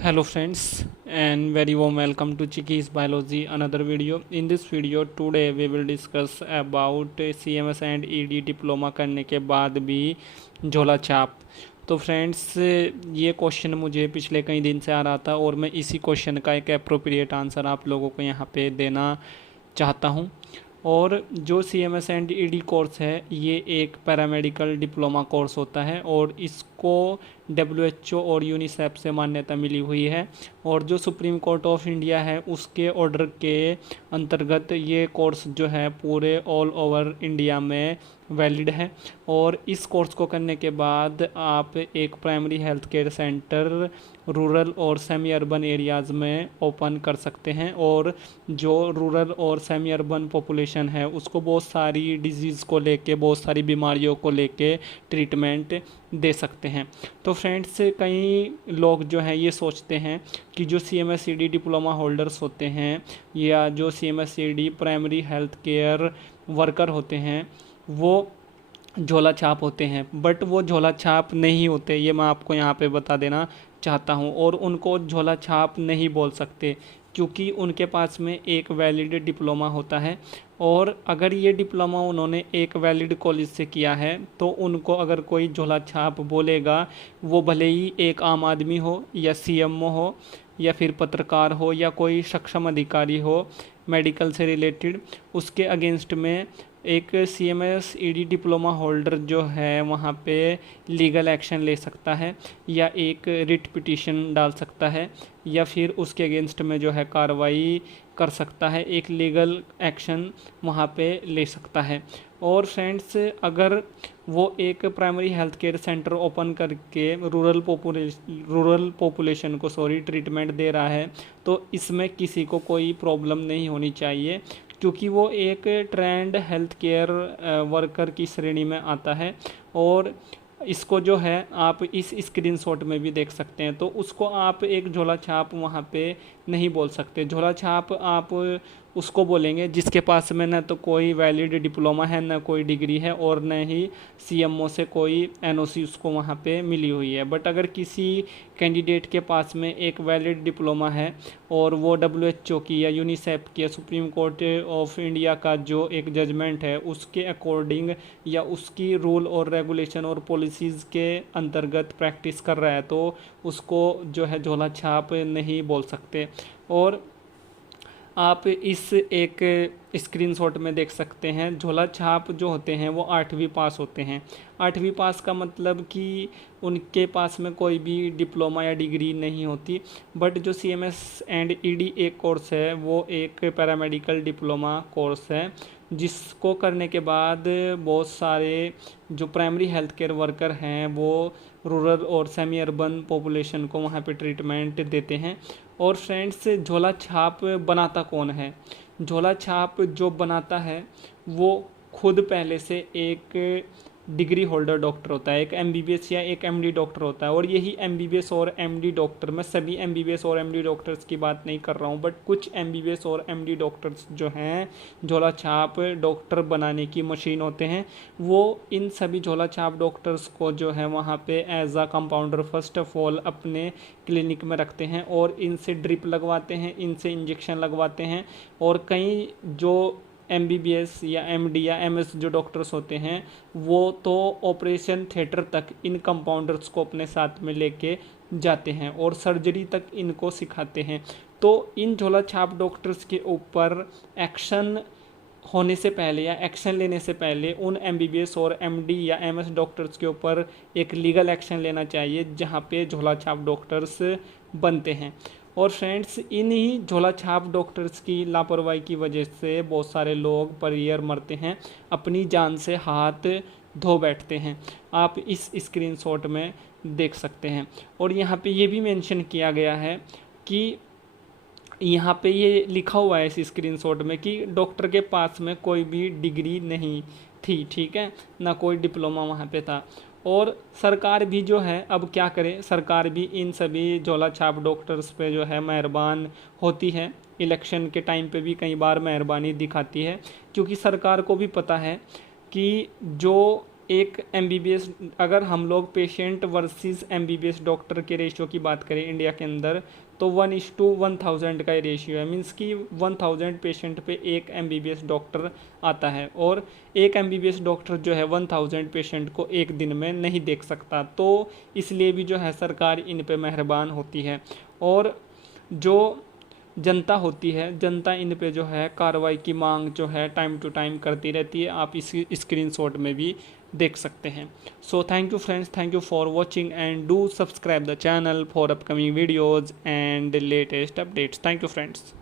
Hello friends and very warm welcome to Chicky's Biology another video. In this video today we will discuss about CMS and ED diploma करने के बाद भी झोला छाप। तो friends ये क्वेश्चन मुझे पिछले कई दिन से आ रहा था और मैं इसी क्वेश्चन का एक अप्रोप्रिएट आंसर आप लोगों को यहाँ पे देना चाहता हूँ। और जो CMS एंड ED कोर्स है ये एक पैरामेडिकल डिप्लोमा कोर्स होता है और इसको WHO और यूनिसेफ से मान्यता मिली हुई है। और जो सुप्रीम कोर्ट ऑफ इंडिया है उसके ऑर्डर के अंतर्गत ये कोर्स जो है पूरे ऑल ओवर इंडिया में वैलिड है। और इस कोर्स को करने के बाद आप एक primary health care centre rural और सेमी अर्बन एरियाज़ में ओपन कर सकते हैं। और जो रूरल और सेमी अर्बन पॉपुलेशन है उसको बहुत सारी डिजीज़ को लेके, बहुत सारी बीमारियों को लेके ट्रीटमेंट दे सकते हैं। तो फ्रेंड्स कई लोग जो हैं ये सोचते हैं कि जो CMS ED डिप्लोमा होल्डर्स होते हैं या जो CMS ED primary health care worker होते हैं वो झोला छाप होते हैं, बट वो झोला छाप नहीं होते, ये मैं आपको यहाँ पे बता देना चाहता हूँ। और उनको झोला छाप नहीं बोल सकते क्योंकि उनके पास में एक वैलिड डिप्लोमा होता है। और अगर ये डिप्लोमा उन्होंने एक वैलिड कॉलेज से किया है तो उनको अगर कोई झोला छाप बोलेगा, वो भले ही एक आम आदमी हो या CMO हो या फिर पत्रकार हो या कोई सक्षम अधिकारी हो मेडिकल से रिलेटेड, उसके अगेंस्ट में एक CMS ED डिप्लोमा होल्डर जो है वहाँ पे लीगल एक्शन ले सकता है या एक रिट पिटीशन डाल सकता है या फिर उसके अगेंस्ट में जो है कार्रवाई कर सकता है, एक लीगल एक्शन वहाँ पे ले सकता है। और फ्रेंड्स अगर वो एक primary health care centre open करके रूरल पॉपुलेशन को ट्रीटमेंट दे रहा है तो इसमें किसी को कोई प्रॉब्लम नहीं होनी चाहिए क्योंकि वो एक ट्रेंड हेल्थ केयर वर्कर की श्रेणी में आता है। और इसको जो है आप इस स्क्रीनशॉट में भी देख सकते हैं। तो उसको आप एक झोला छाप वहाँ पे नहीं बोल सकते। झोला छाप आप उसको बोलेंगे जिसके पास में न तो कोई वैलिड डिप्लोमा है, न कोई डिग्री है और न ही CMO से कोई NOC उसको वहाँ पे मिली हुई है। बट अगर किसी कैंडिडेट के पास में एक वैलिड डिप्लोमा है और वो WHO की या यूनिसेफ की या सुप्रीम कोर्ट ऑफ इंडिया का जो एक जजमेंट है उसके अकॉर्डिंग या उसकी रूल और रेगुलेशन और पॉलिसीज़ के अंतर्गत प्रैक्टिस कर रहा है तो उसको जो है झोला छाप नहीं बोल सकते। और आप इस एक स्क्रीनशॉट में देख सकते हैं झोला छाप जो होते हैं वो 8वीं पास होते हैं। 8वीं पास का मतलब कि उनके पास में कोई भी डिप्लोमा या डिग्री नहीं होती। बट जो CMS एंड ED एक कोर्स है वो एक पैरामेडिकल डिप्लोमा कोर्स है जिसको करने के बाद बहुत सारे जो प्राइमरी हेल्थ केयर वर्कर हैं वो रूरल और सेमी अर्बन पॉपुलेशन को वहाँ पे ट्रीटमेंट देते हैं। और फ्रेंड्स झोला छाप बनाता कौन है? झोला छाप जो बनाता है वो खुद पहले से एक डिग्री होल्डर डॉक्टर होता है, एक MBBS या एक MD डॉक्टर होता है। और यही MBBS और MD डॉक्टर, मैं सभी MBBS और MD डॉक्टर्स की बात नहीं कर रहा हूँ, बट कुछ MBBS और MD डॉक्टर्स जो हैं झोला छाप डॉक्टर बनाने की मशीन होते हैं, वो इन सभी झोला छाप डॉक्टर्स को जो है वहाँ पे as a compounder first of all अपने क्लिनिक में रखते हैं और इनसे ड्रिप लगवाते हैं, इनसे इंजेक्शन लगवाते हैं। और कई जो MBBS या MD या MS जो डॉक्टर्स होते हैं वो तो ऑपरेशन थिएटर तक इन कंपाउंडर्स को अपने साथ में लेके जाते हैं और सर्जरी तक इनको सिखाते हैं। तो इन झोला छाप डॉक्टर्स के ऊपर एक्शन होने से पहले या एक्शन लेने से पहले उन MBBS और MD या MS डॉक्टर्स के ऊपर एक लीगल एक्शन लेना चाहिए जहाँ पे झोला छाप डॉक्टर्स बनते हैं। और फ्रेंड्स इन्हीं झोला छाप डॉक्टर्स की लापरवाही की वजह से बहुत सारे लोग पर ईयर मरते हैं, अपनी जान से हाथ धो बैठते हैं। आप इस स्क्रीनशॉट में देख सकते हैं। और यहाँ पे ये भी मेंशन किया गया है कि यहाँ पे ये लिखा हुआ है इस स्क्रीनशॉट में कि डॉक्टर के पास में कोई भी डिग्री नहीं थी, ठीक है, ना कोई डिप्लोमा वहाँ पे था। और सरकार भी जो है अब क्या करे, सरकार भी इन सभी झोला छाप डॉक्टर्स पे जो है मेहरबान होती है। इलेक्शन के टाइम पे भी कई बार मेहरबानी दिखाती है क्योंकि सरकार को भी पता है कि जो एक एमबीबीएस, अगर हम लोग पेशेंट वर्सेस एमबीबीएस डॉक्टर के रेशियो की बात करें इंडिया के अंदर, तो 1:1000 का रेशियो है। मीन्स कि 1000 पेशेंट पे एक एमबीबीएस डॉक्टर आता है, और एक एमबीबीएस डॉक्टर जो है 1000 पेशेंट को एक दिन में नहीं देख सकता। तो इसलिए भी जो है सरकार इन पे मेहरबान होती है, और जो जनता होती है, जनता इन पे जो है कार्रवाई की मांग जो है टाइम टू टाइम करती रहती है। आप इस स्क्रीनशॉट में भी देख सकते हैं। So thank you friends, thank you for watching and do subscribe the channel for upcoming videos and latest updates. Thank you friends.